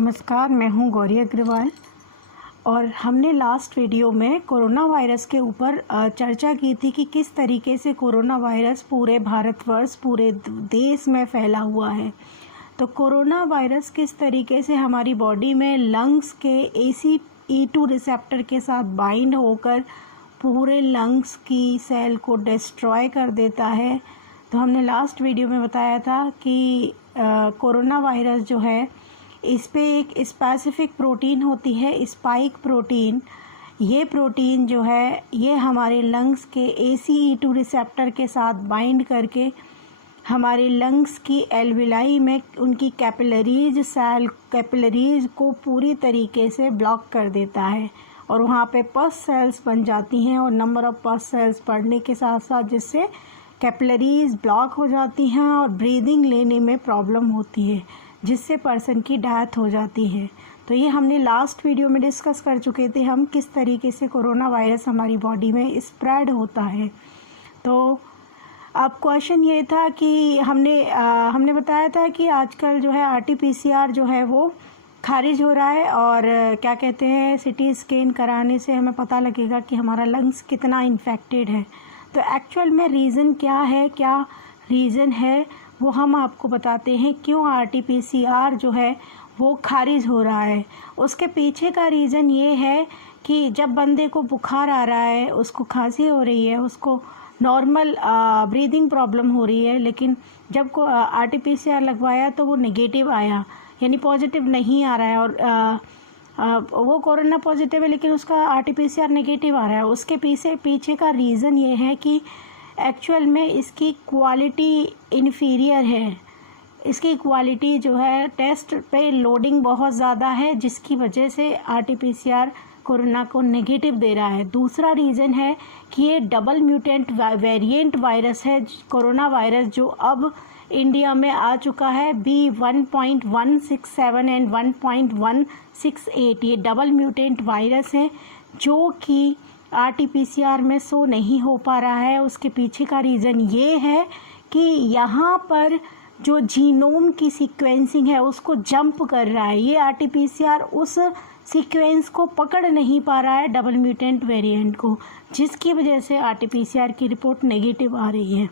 नमस्कार, मैं हूं गौरी अग्रवाल और हमने लास्ट वीडियो में कोरोना वायरस के ऊपर चर्चा की थी कि किस तरीके से कोरोना वायरस पूरे भारतवर्ष, पूरे देश में फैला हुआ है। तो कोरोना वायरस किस तरीके से हमारी बॉडी में लंग्स के ACE2 रिसेप्टर के साथ बाइंड होकर पूरे लंग्स की सेल को डिस्ट्रॉय कर देता है। तो हमने लास्ट वीडियो में बताया था कि कोरोना वायरस जो है, इस पे एक स्पेसिफिक प्रोटीन होती है, स्पाइक प्रोटीन। ये प्रोटीन जो है ये हमारे लंग्स के ACE2 रिसेप्टर के साथ बाइंड करके हमारे लंग्स की एल्विलाई में उनकी कैपिलरीज को पूरी तरीके से ब्लॉक कर देता है और वहाँ पे पस सेल्स बन जाती हैं और नंबर ऑफ पस सेल्स बढ़ने के साथ साथ जिससे कैपिलरीज ब्लॉक हो जाती हैं और ब्रीदिंग लेने में प्रॉब्लम होती है, जिससे पर्सन की डेथ हो जाती है। तो ये हमने लास्ट वीडियो में डिस्कस कर चुके थे हम किस तरीके से कोरोना वायरस हमारी बॉडी में स्प्रेड होता है। तो अब क्वेश्चन ये था कि हमने बताया था कि आजकल जो है RT-PCR जो है वो खारिज हो रहा है और क्या कहते हैं, CT स्कैन कराने से हमें पता लगेगा कि हमारा लंग्स कितना इन्फेक्टेड है। तो एक्चुअल में रीज़न क्या रीज़न है वो हम आपको बताते हैं, क्यों RT-PCR जो है वो खारिज हो रहा है। उसके पीछे का रीज़न ये है कि जब बंदे को बुखार आ रहा है, उसको खांसी हो रही है, उसको नॉर्मल ब्रीदिंग प्रॉब्लम हो रही है, लेकिन जब को RT-PCR लगवाया तो वो नेगेटिव आया, यानी पॉजिटिव नहीं आ रहा है और वो कोरोना पॉजिटिव है लेकिन उसका RT-PCR नेगेटिव आ रहा है। उसके पीछे का रीज़न ये है कि एक्चुअल में इसकी क्वालिटी इन्फीरियर है। इसकी क्वालिटी जो है, टेस्ट पे लोडिंग बहुत ज़्यादा है, जिसकी वजह से RT-PCR कोरोना को नेगेटिव दे रहा है। दूसरा रीज़न है कि ये डबल म्यूटेंट वेरिएंट वायरस है, कोरोना वायरस, जो अब इंडिया में आ चुका है B1.167 एंड 1.168। ये डबल म्यूटेंट वायरस है जो कि RT-PCR में शो नहीं हो पा रहा है। उसके पीछे का रीज़न ये है कि यहाँ पर जो जीनोम की सीक्वेंसिंग है उसको जंप कर रहा है। ये RT-PCR उस सीक्वेंस को पकड़ नहीं पा रहा है, डबल म्यूटेंट वेरिएंट को, जिसकी वजह से RT-PCR की रिपोर्ट नेगेटिव आ रही है।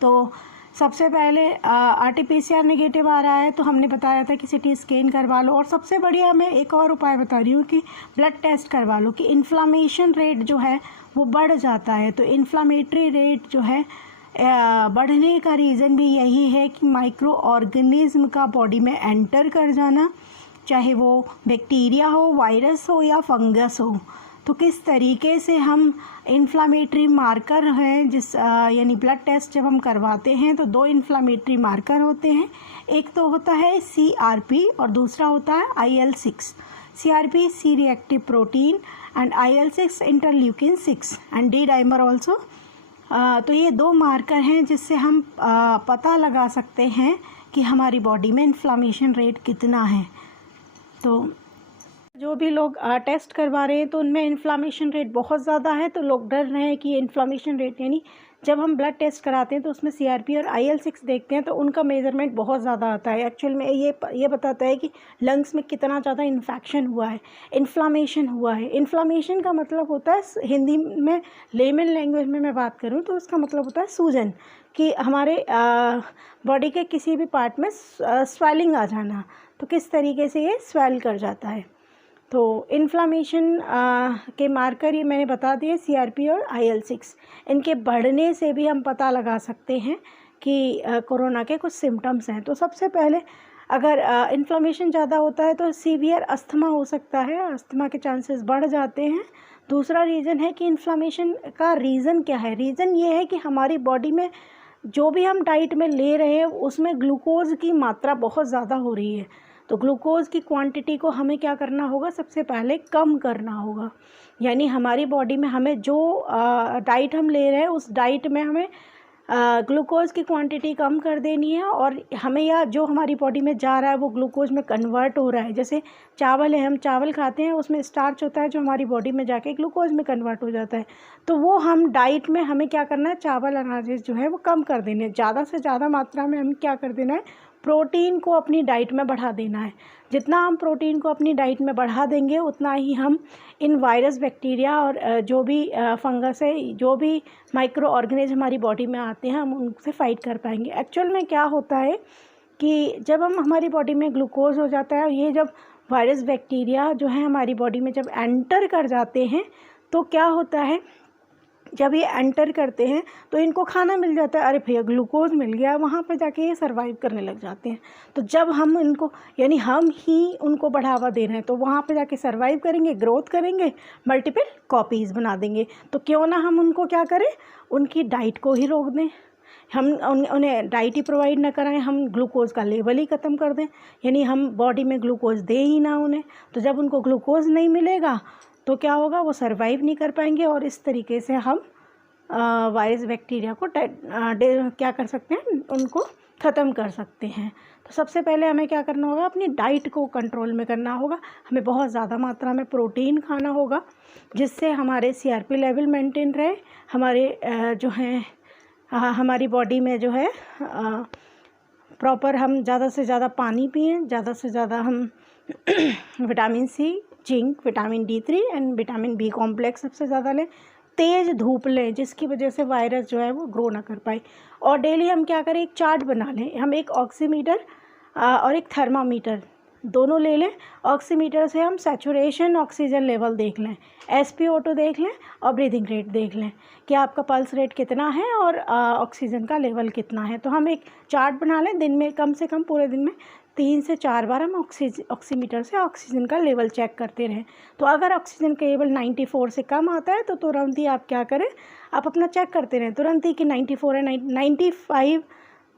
तो सबसे पहले RT-PCR नेगेटिव आ रहा है तो हमने बताया था कि CT स्कैन करवा लो, और सबसे बढ़िया मैं एक और उपाय बता रही हूँ कि ब्लड टेस्ट करवा लो, कि इन्फ्लामेशन रेट जो है वो बढ़ जाता है। तो इन्फ्लामेटरी रेट जो है बढ़ने का रीज़न भी यही है कि माइक्रो ऑर्गेनिज्म का बॉडी में एंटर कर जाना, चाहे वो बैक्टीरिया हो, वायरस हो या फंगस हो। तो किस तरीके से हम इन्फ्लामेटरी मार्कर हैं, यानी ब्लड टेस्ट जब हम करवाते हैं तो दो इन्फ्लामेटरी मार्कर होते हैं। एक तो होता है CRP और दूसरा होता है IL-6। CRP C reactive protein and IL-6 interleukin 6 and D dimer also. तो ये दो मार्कर हैं जिससे हम पता लगा सकते हैं कि हमारी बॉडी में इन्फ्लामेशन रेट कितना है। तो जो भी लोग टेस्ट करवा रहे हैं तो उनमें इन्फ्लामेशन रेट बहुत ज़्यादा है, तो लोग डर रहे हैं कि इन्फ्लामेशन रेट, यानी जब हम ब्लड टेस्ट कराते हैं तो उसमें CRP और IL-6 देखते हैं तो उनका मेज़रमेंट बहुत ज़्यादा आता है। एक्चुअल में ये बताता है कि लंग्स में कितना ज़्यादा इन्फेक्शन हुआ है, इन्फ्लामेशन हुआ है। इन्फ्लामेशन का मतलब होता है, हिंदी में लेमन लैंग्वेज में मैं बात करूँ तो उसका मतलब होता है सूजन, कि हमारे बॉडी के किसी भी पार्ट में स्वेलिंग आ जाना। तो किस तरीके से ये स्वेल कर जाता है। तो इन्फ्लामेशन के मार्कर ये मैंने बता दिए, CRP और IL-6। इनके बढ़ने से भी हम पता लगा सकते हैं कि कोरोना के कुछ सिम्टम्स हैं। तो सबसे पहले अगर इन्फ्लामेशन ज़्यादा होता है तो सीवियर अस्थमा हो सकता है, अस्थमा के चांसेस बढ़ जाते हैं। दूसरा रीज़न है कि इन्फ्लामेशन का रीज़न क्या है। रीज़न ये है कि हमारी बॉडी में जो भी हम डाइट में ले रहे हैं उसमें ग्लूकोज की मात्रा बहुत ज़्यादा हो रही है। तो ग्लूकोज की क्वांटिटी को हमें क्या करना होगा, सबसे पहले कम करना होगा। यानी हमारी बॉडी में हमें जो डाइट हम ले रहे हैं उस डाइट में हमें ग्लूकोज की क्वांटिटी कम कर देनी है, और हमें या जो हमारी बॉडी में जा रहा है वो ग्लूकोज में कन्वर्ट हो रहा है। जैसे चावल है, हम चावल खाते हैं, उसमें स्टार्च होता है जो हमारी बॉडी में जाके ग्लूकोज में कन्वर्ट हो जाता है। तो वो हम डाइट में हमें क्या करना है, चावल अनाज जो है वो कम कर देने, ज़्यादा से ज़्यादा मात्रा में हमें क्या कर देना है, प्रोटीन को अपनी डाइट में बढ़ा देना है। जितना हम प्रोटीन को अपनी डाइट में बढ़ा देंगे उतना ही हम इन वायरस, बैक्टीरिया और जो भी फंगस है, जो भी माइक्रो ऑर्गेनिज्म हमारी बॉडी में आते हैं, हम उनसे फाइट कर पाएंगे। एक्चुअल में क्या होता है कि जब हमारी बॉडी में ग्लूकोज हो जाता है और ये जब वायरस, बैक्टीरिया जो है हमारी बॉडी में जब एंटर कर जाते हैं तो क्या होता है, जब ये एंटर करते हैं तो इनको खाना मिल जाता है, अरे भैया ग्लूकोज मिल गया, वहाँ पे जाके ये सर्वाइव करने लग जाते हैं। तो जब हम इनको, यानी हम ही उनको बढ़ावा दे रहे हैं, तो वहाँ पे जाके सर्वाइव करेंगे, ग्रोथ करेंगे, मल्टीपल कॉपीज़ बना देंगे। तो क्यों ना हम उनको क्या करें, उनकी डाइट को ही रोक दें, हम उन्हें डाइट ही प्रोवाइड ना कराएं, हम ग्लूकोज का लेवल ही ख़त्म कर दें, यानी हम बॉडी में ग्लूकोज दे ही ना उन्हें। तो जब उनको ग्लूकोज नहीं मिलेगा तो क्या होगा, वो सर्वाइव नहीं कर पाएंगे और इस तरीके से हम वायरस, बैक्टीरिया को क्या कर सकते हैं, उनको ख़त्म कर सकते हैं। तो सबसे पहले हमें क्या करना होगा, अपनी डाइट को कंट्रोल में करना होगा। हमें बहुत ज़्यादा मात्रा में प्रोटीन खाना होगा जिससे हमारे CRP लेवल मेंटेन रहे, हमारे जो हैं हमारी बॉडी में जो है प्रॉपर हम ज़्यादा से ज़्यादा पानी पिएं, ज़्यादा से ज़्यादा हम vitamin C, zinc, vitamin D3 and vitamin B complex सबसे ज़्यादा लें। तेज़ धूप लें जिसकी वजह से वायरस जो है वो ग्रो ना कर पाए। और डेली हम क्या करें, एक चार्ट बना लें, हम एक ऑक्सीमीटर और एक थर्मामीटर दोनों ले लें। ऑक्सीमीटर से हम सैचुरेशन ऑक्सीजन लेवल देख लें, SpO2 देख लें और ब्रीदिंग रेट देख लें कि आपका पल्स रेट कितना है और ऑक्सीजन का लेवल कितना है। तो हम एक चार्ट बना लें, दिन में कम से कम पूरे दिन में 3 से 4 बार हम ऑक्सीमीटर से ऑक्सीजन का लेवल चेक करते रहें। तो अगर ऑक्सीजन का लेवल 94 से कम आता है तो तुरंत ही आप क्या करें, आप अपना चेक करते रहें तुरंत ही कि 94 है, 95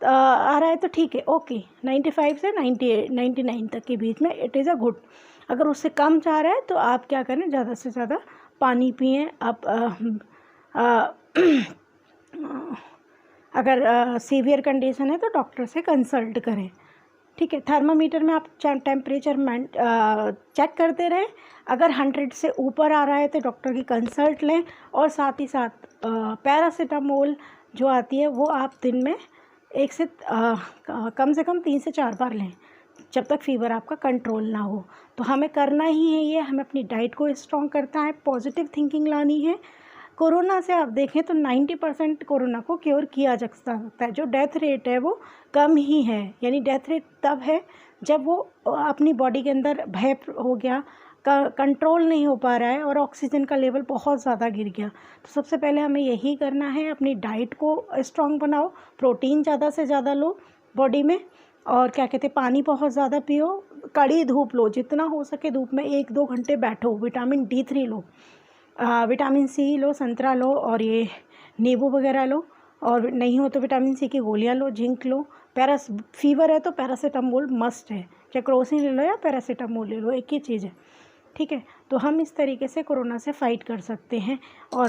आ रहा है तो ठीक है, ओके, 95 से 98 99 तक के बीच में इट इज़ अ गुड। अगर उससे कम जा रहा है तो आप क्या करें, ज़्यादा से ज़्यादा पानी पिएं। आप अगर सीवियर कंडीशन है तो डॉक्टर से कंसल्ट करें, ठीक है। थर्मामीटर में आप टेम्परेचर चेक करते रहें, अगर 100 से ऊपर आ रहा है तो डॉक्टर की कंसल्ट लें। और साथ ही साथ पैरासीटामोल जो आती है वो आप दिन में कम से कम 3 से 4 बार लें जब तक फीवर आपका कंट्रोल ना हो। तो हमें करना ही है ये, हमें अपनी डाइट को स्ट्रॉन्ग करता है, पॉजिटिव थिंकिंग लानी है। कोरोना से आप देखें तो 90% कोरोना को क्योर किया जा सकता है। जो डेथ रेट है वो कम ही है, यानी डेथ रेट तब है जब वो अपनी बॉडी के अंदर भय हो गया, कंट्रोल नहीं हो पा रहा है और ऑक्सीजन का लेवल बहुत ज़्यादा गिर गया। तो सबसे पहले हमें यही करना है, अपनी डाइट को स्ट्रॉन्ग बनाओ, प्रोटीन ज़्यादा से ज़्यादा लो बॉडी में, और क्या कहते हैं, पानी बहुत ज़्यादा पियो, कड़ी धूप लो, जितना हो सके धूप में 1-2 घंटे बैठो, विटामिन D3 लो, विटामिन C लो, संतरा लो और ये नींबू वगैरह लो, और नहीं हो तो विटामिन C की गोलियां लो, जिंक लो। फीवर है तो पैरासीटामोल मस्ट है, चाहे क्रोसिन ले लो या पैरासीटामोल ले लो, एक ही चीज़ है, ठीक है। तो हम इस तरीके से कोरोना से फाइट कर सकते हैं। और